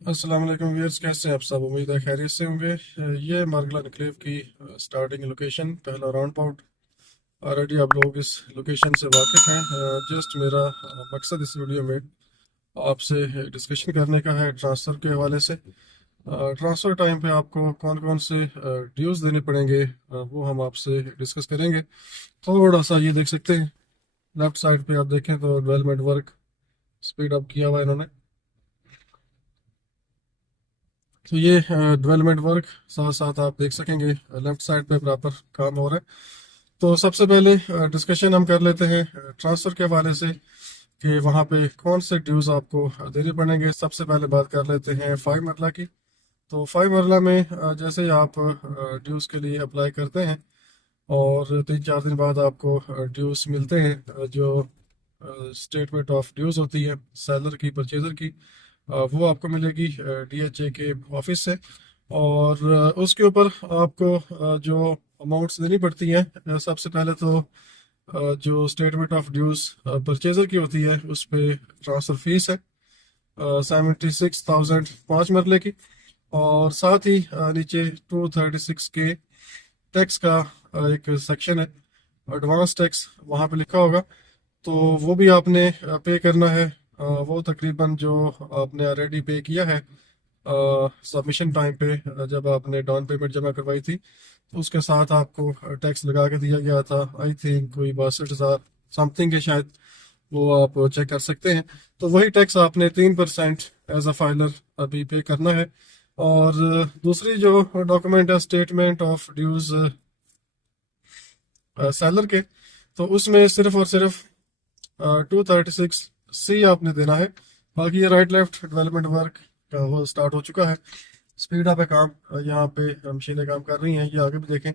अस्सलाम वालेकुम व्यूअर्स, कैसे हैं आप सब? उम्मीद है खैरियत से होंगे। ये मार्गला एनक्लेव की स्टार्टिंग लोकेशन, पहला राउंड पाउट। ऑलरेडी आप लोग इस लोकेशन से वाकिफ़ हैं। जस्ट मेरा मकसद इस वीडियो में आपसे डिस्कशन करने का है ट्रांसफ़र के हवाले से। ट्रांसफ़र टाइम पे आपको कौन कौन से ड्यूज़ देने पड़ेंगे, वो हम आपसे डिस्कस करेंगे। थोड़ा सा ये देख सकते हैं, लेफ़्ट साइड पे आप देखें तो डेवलपमेंट वर्क स्पीड अप किया हुआ है इन्होंने। तो ये डेवलपमेंट वर्क साथ साथ आप देख सकेंगे लेफ्ट साइड पे प्रॉपर काम हो रहा है। तो सबसे पहले डिस्कशन हम कर लेते हैं ट्रांसफ़र के हवाले से कि वहाँ पे कौन से ड्यूज़ आपको देने पड़ेंगे। सबसे पहले बात कर लेते हैं 5 मरला की। तो 5 मरला में जैसे ही आप ड्यूज़ के लिए अप्लाई करते हैं और 3-4 दिन बाद आपको ड्यूज़ मिलते हैं, जो स्टेटमेंट ऑफ ड्यूज़ होती है सेलर की, परचेज़र की, वो आपको मिलेगी डीएचए के ऑफिस से। और उसके ऊपर आपको जो अमाउंट्स देनी पड़ती हैं, सबसे पहले तो जो स्टेटमेंट ऑफ ड्यूज़ परचेज़र की होती है उस पे ट्रांसफ़र फीस है 76,000 5 मरले की। और साथ ही नीचे 236 के टैक्स का एक सेक्शन है, एडवांस टैक्स वहाँ पे लिखा होगा। तो वो भी आपने पे करना है। वो तकरीबन जो आपने ऑलरेडी पे किया है सबमिशन टाइम पे, जब आपने डाउन पेमेंट जमा करवाई थी, तो उसके साथ आपको टैक्स लगा के दिया गया था। आई थिंक कोई 62,000 समथिंग है शायद, वो आप चेक कर सकते हैं। तो वही टैक्स आपने 3% एज अ फाइलर अभी पे करना है। और दूसरी जो डॉक्यूमेंट है स्टेटमेंट ऑफ ड्यूज सेलर के, तो उसमें सिर्फ और सिर्फ 236 आपने देना है। बाकी ये राइट लेफ्ट डेवलपमेंट वर्क का वो स्टार्ट हो चुका है। स्पीड अप है काम, यहाँ पे मशीनें काम कर रही हैं, ये आगे भी देखें।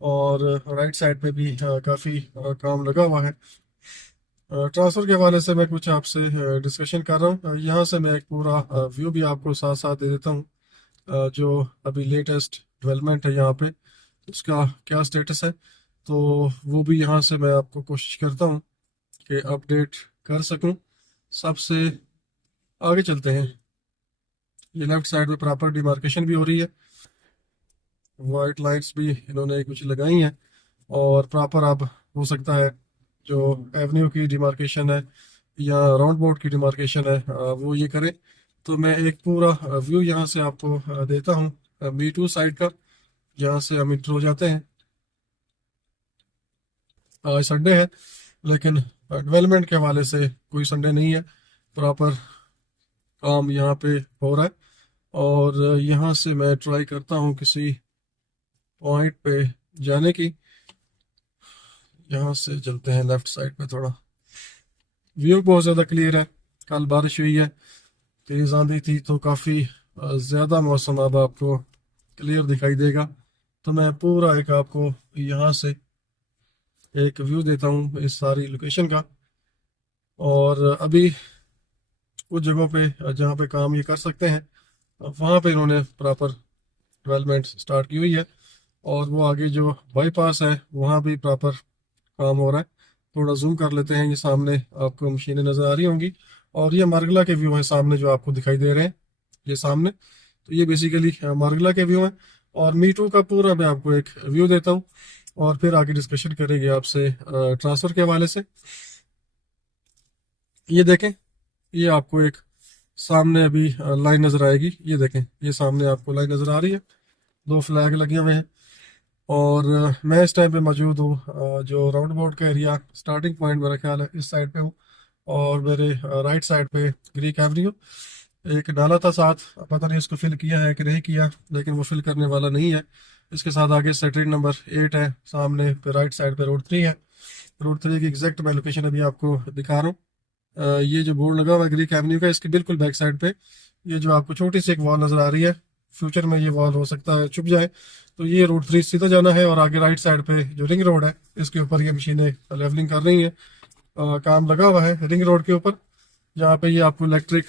और राइट साइड पे भी काफ़ी काम लगा हुआ है। ट्रांसफ़र के हवाले से मैं कुछ आपसे डिस्कशन कर रहा हूँ। यहाँ से मैं एक पूरा व्यू भी आपको साथ साथ दे देता हूँ। जो अभी लेटेस्ट डेवलपमेंट है यहाँ पे, उसका क्या स्टेटस है, तो वो भी यहाँ से मैं आपको कोशिश करता हूँ कि अपडेट कर सकूँ। सबसे आगे चलते हैं। ये लेफ्ट साइड में प्रॉपर डिमार्केशन भी हो रही है, वाइट लाइट्स भी इन्होंने कुछ लगाई हैं। और प्रॉपर अब हो सकता है जो एवेन्यू की डिमार्केशन है या राउंड बोर्ड की डिमार्केशन है, वो ये करें। तो मैं एक पूरा व्यू यहाँ से आपको देता हूँ मी टू साइड का, जहाँ से हम इंटर हो जाते हैं। आज संडे है, लेकिन डेवलपमेंट के हवाले से कोई संडे नहीं है, प्रॉपर काम यहाँ पे हो रहा है। और यहाँ से मैं ट्राई करता हूँ किसी पॉइंट पे जाने की। यहाँ से चलते हैं लेफ्ट साइड पे, थोड़ा व्यू बहुत ज़्यादा क्लियर है। कल बारिश हुई है, तेज़ आंधी थी, तो काफ़ी ज़्यादा मौसम अब आपको क्लियर दिखाई देगा। तो मैं पूरा एक आपको यहाँ से एक व्यू देता हूँ इस सारी लोकेशन का। और अभी कुछ जगहों पे जहाँ पे काम ये कर सकते हैं, वहाँ पे इन्होंने प्रॉपर डेवलपमेंट स्टार्ट की हुई है। और वो आगे जो बाईपास है वहाँ भी प्रॉपर काम हो रहा है। थोड़ा जूम कर लेते हैं, ये सामने आपको मशीनें नज़र आ रही होंगी। और ये मार्गला के व्यू है सामने जो आपको दिखाई दे रहे हैं, ये सामने। तो ये बेसिकली मार्गला के व्यू है। और मीटू का पूरा मैं आपको एक व्यू देता हूँ, और फिर आगे डिस्कशन करेंगे आपसे ट्रांसफ़र के हवाले से। ये देखें, ये आपको एक सामने अभी लाइन नज़र आएगी। ये देखें, ये सामने आपको लाइन नज़र आ रही है, दो फ्लैग लगे हुए हैं। और मैं इस टाइम पे मौजूद हूँ जो राउंड बोर्ड का एरिया स्टार्टिंग पॉइंट मेरा ख्याल है इस साइड पे हूँ। और मेरे राइट साइड पे ग्रीक एवेन्यू, एक नाला था साथ, पता नहीं उसको फिल किया है कि नहीं किया, लेकिन वो फिल करने वाला नहीं है। इसके साथ आगे सेक्टर नंबर 8 है, सामने पे राइट साइड पे रोड 3 है। रोड 3 की एग्जैक्ट मैं लोकेशन अभी आपको दिखा रहा हूँ। ये जो बोर्ड लगा हुआ है ग्रीक एवेन्यू का, इसके बिल्कुल बैक साइड पे ये जो आपको छोटी सी एक वॉल नज़र आ रही है, फ्यूचर में ये वॉल हो सकता है छुप जाए। तो ये रोड 3 सीधा जाना है, और आगे राइट साइड पे जो रिंग रोड है, इसके ऊपर ये मशीनें लेवलिंग कर रही हैं। काम लगा हुआ है रिंग रोड के ऊपर, जहाँ पे ये आपको इलेक्ट्रिक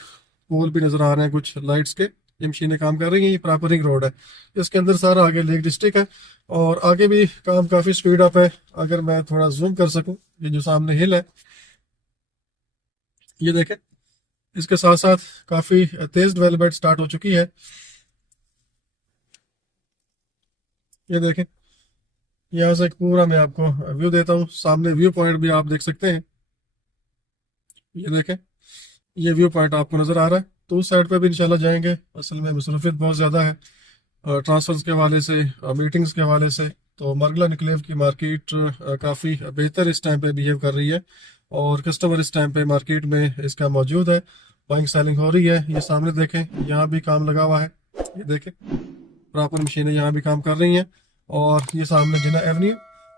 पोल भी नज़र आ रहे हैं कुछ लाइट्स के। ये मशीनें काम कर रही हैं, ये प्रॉपर रिंग रोड है। इसके अंदर सारा आगे लेक डिस्ट्रिक्ट है, और आगे भी काम काफ़ी स्पीड अप है। अगर मैं थोड़ा जूम कर सकूं, ये जो सामने हिल है, ये देखें, इसके साथ साथ काफ़ी तेज़ डेवलपमेंट स्टार्ट हो चुकी है। ये देखें, यहाँ से एक पूरा मैं आपको व्यू देता हूँ। सामने व्यू पॉइंट भी आप देख सकते हैं। ये देखें, ये व्यू पॉइंट आपको नज़र आ रहा है। तो उस साइड पे भी इंशाल्लाह जाएंगे। असल में मसरूफियत बहुत ज़्यादा है ट्रांसफर्स के हवाले से, मीटिंग्स के हवाले से। तो मरगला निकलेव की मार्केट काफ़ी बेहतर इस टाइम पे बिहेव कर रही है, और कस्टमर इस टाइम पे मार्केट में इसका मौजूद है। बाइंग सेलिंग हो रही है। ये सामने देखें, यहाँ भी काम लगा हुआ है। ये देखें, प्रॉपर मशीनें यहाँ भी काम कर रही हैं। और ये सामने जिना एवेन्यू,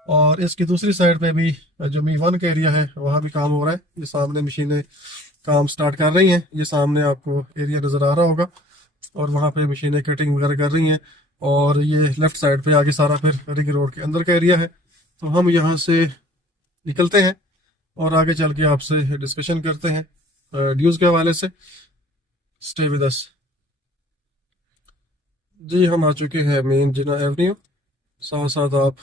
और इसकी दूसरी साइड पे भी जो मी 1 का एरिया है वहाँ भी काम हो रहा है। ये सामने मशीनें काम स्टार्ट कर रही हैं। ये सामने आपको एरिया नज़र आ रहा होगा, और वहाँ पे मशीनें कटिंग वगैरह कर रही हैं। और ये लेफ्ट साइड पे आगे सारा फिर रिंग रोड के अंदर का एरिया है। तो हम यहाँ से निकलते हैं और आगे चल के आपसे डिस्कशन करते हैं ड्यूज़ के हवाले से। Stay with us. जी, हम आ चुके हैं मेन जिना एवेन्यू। साथ साथ आप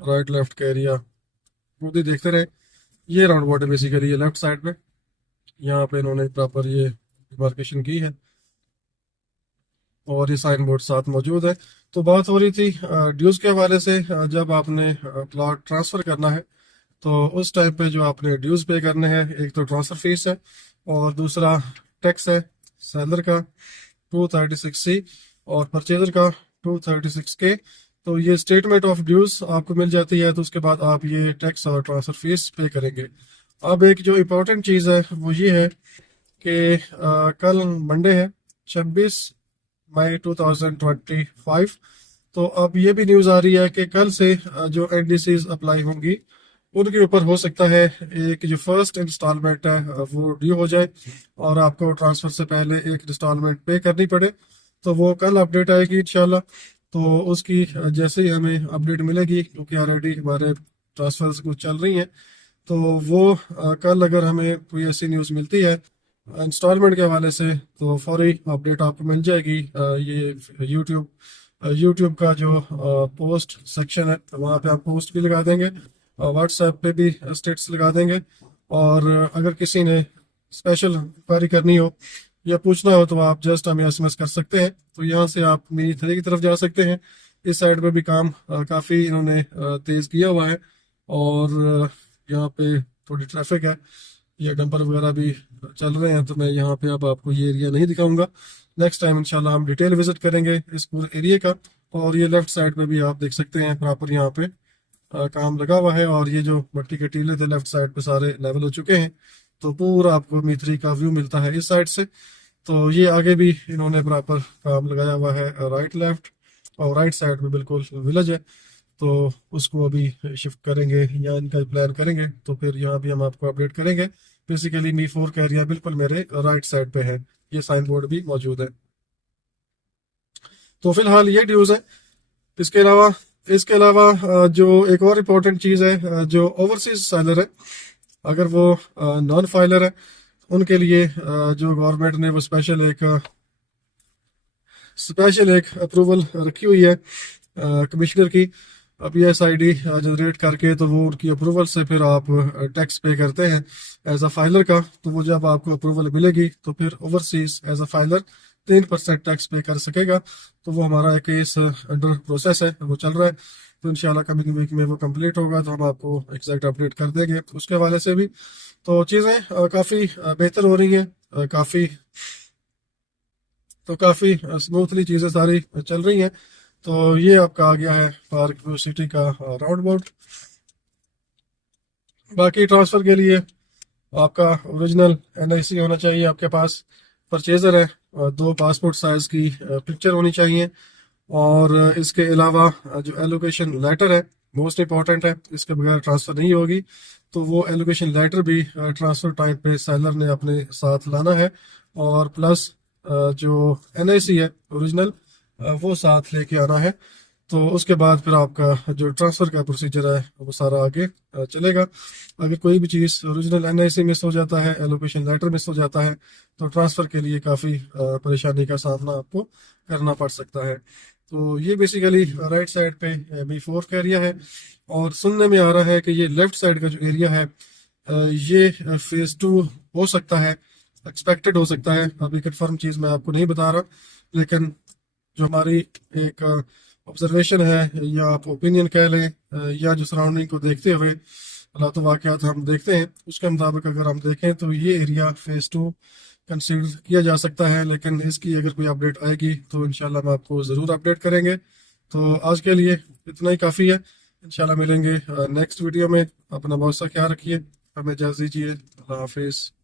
राइट लेफ्ट का एरिया खुद ही देखते रहे। ये राउंड वाटर बेसिकली ये लेफ्ट साइड पे, यहाँ पे इन्होंने प्रॉपर ये डिमार्केशन की है, और ये साइन बोर्ड साथ मौजूद है। तो बात हो रही थी ड्यूज के हवाले से। जब आपने प्लॉट ट्रांसफ़र करना है तो उस टाइम पे जो आपने ड्यूज पे करने हैं, एक तो ट्रांसफ़र फीस है और दूसरा टैक्स है सेलर का 236C और परचेजर का 236K। तो ये स्टेटमेंट ऑफ ड्यूज आपको मिल जाती है। तो उसके बाद आप ये टैक्स और ट्रांसफ़र फीस पे करेंगे। अब एक जो इम्पोर्टेंट चीज़ है वो ये है कि कल मंडे है 26 मई 2025। तो अब ये भी न्यूज़ आ रही है कि कल से जो एनडीसीज अप्लाई होंगी उनके ऊपर हो सकता है एक जो फर्स्ट इंस्टॉलमेंट है वो ड्यू हो जाए, और आपको ट्रांसफ़र से पहले एक इंस्टॉलमेंट पे करनी पड़े। तो वो कल अपडेट आएगी इंशाल्लाह। तो उसकी जैसे ही हमें अपडेट मिलेगी, क्योंकि ऑलरेडी हमारे ट्रांसफर्स कुछ चल रही हैं, तो वो कल अगर हमें कोई ऐसी न्यूज़ मिलती है इंस्टॉलमेंट के हवाले से तो फौरी अपडेट आपको मिल जाएगी। ये यूट्यूब का जो पोस्ट सेक्शन है वहाँ पे आप पोस्ट भी लगा देंगे, व्हाट्सएप पे भी स्टेटस लगा देंगे। और अगर किसी ने स्पेशल क्वेरी करनी हो या पूछना हो तो आप जस्ट हमें एसएमएस कर सकते हैं। तो यहाँ से आप मेरी थ्री की तरफ जा सकते हैं। इस साइड पे भी काम काफ़ी इन्होंने तेज़ किया हुआ है, और यहाँ पे थोड़ी ट्रैफिक है, ये डंपर वगैरह भी चल रहे हैं। तो मैं यहाँ पे अब आपको ये एरिया नहीं दिखाऊंगा। नेक्स्ट टाइम इंशाल्लाह हम डिटेल विजिट करेंगे इस पूरे एरिया का। और ये लेफ्ट साइड पे भी आप देख सकते हैं प्रॉपर यहाँ पे काम लगा हुआ है, और ये जो मट्टी के टीले थे लेफ्ट साइड पे सारे लेवल हो चुके हैं। तो पूरा आपको मी 3 का व्यू मिलता है इस साइड से। तो ये आगे भी इन्होंने प्रॉपर काम लगाया हुआ है राइट लेफ्ट, और राइट साइड में बिल्कुल विलेज है। तो उसको अभी शिफ्ट करेंगे या इनका प्लान करेंगे, तो फिर यहाँ भी हम आपको अपडेट करेंगे। बेसिकली मी 4 का एरिया बिल्कुल मेरे राइट साइड पे है। ये साइन बोर्ड भी मौजूद है। तो फिलहाल ये ड्यूज है। इसके अलावा जो एक और इम्पोर्टेंट चीज़ है, जो ओवरसीज सेलर है अगर वो नॉन फाइलर है उनके लिए जो गवर्नमेंट ने वो स्पेशल एक अप्रूवल रखी हुई है कमिश्नर की। अब ये SID जनरेट करके तो वो उनकी अप्रूवल से फिर आप टैक्स पे करते हैं एज अ फाइलर का। तो वो जब आपको अप्रूवल मिलेगी तो फिर overseas as a filer 3% tax pay कर सकेगा। तो वो हमारा एक केस अंडर प्रोसेस है, वो चल रहा है। तो इंशाल्लाह कमिंग वीक में वो कंप्लीट होगा तो हम आपको एग्जैक्ट अपडेट कर देंगे उसके हवाले से भी। तो चीज़ें काफ़ी बेहतर हो रही हैं, काफ़ी स्मूथली चीज़ें सारी चल रही हैं। तो ये आपका आ गया है पार्क व्यू सिटी का राउंड बोर्ड। बाकी ट्रांसफ़र के लिए आपका ओरिजिनल NIC होना चाहिए आपके पास। परचेज़र है, 2 पासपोर्ट साइज़ की पिक्चर होनी चाहिए। और इसके अलावा जो एलोकेशन लेटर है मोस्ट इम्पॉर्टेंट है, इसके बगैर ट्रांसफ़र नहीं होगी। तो वो एलोकेशन लेटर भी ट्रांसफ़र टाइम पे सेलर ने अपने साथ लाना है। और प्लस जो NIC है ओरिजिनल वो साथ लेके आना है। तो उसके बाद फिर आपका जो ट्रांसफ़र का प्रोसीजर है वो सारा आगे चलेगा। अगर कोई भी चीज़ ओरिजिनल NIC मिस हो जाता है, एलोकेशन लेटर मिस हो जाता है, तो ट्रांसफ़र के लिए काफ़ी परेशानी का सामना आपको करना पड़ सकता है। तो ये बेसिकली राइट साइड पे मी 4 का एरिया है। और सुनने में आ रहा है कि ये लेफ्ट साइड का जो एरिया है ये फेज़ 2 हो सकता है एक्सपेक्टेड हो सकता है, अभी कंफर्म चीज़ मैं आपको नहीं बता रहा, लेकिन जो हमारी एक ऑब्जर्वेशन है या आप ओपिनियन कह लें, या जो सराउंडिंग को देखते हुए हालात वाक़यात हम देखते हैं, उसके मुताबिक अगर हम देखें तो ये एरिया फेज़ 2 कंसीडर किया जा सकता है। लेकिन इसकी अगर कोई अपडेट आएगी तो इंशाल्लाह मैं आपको ज़रूर अपडेट करेंगे। तो आज के लिए इतना ही काफ़ी है। इंशाल्लाह मिलेंगे नेक्स्ट वीडियो में। अपना बहुत सा ख्याल रखिए, हमें इजाज़त दीजिए। अल्लाह हाफिज़।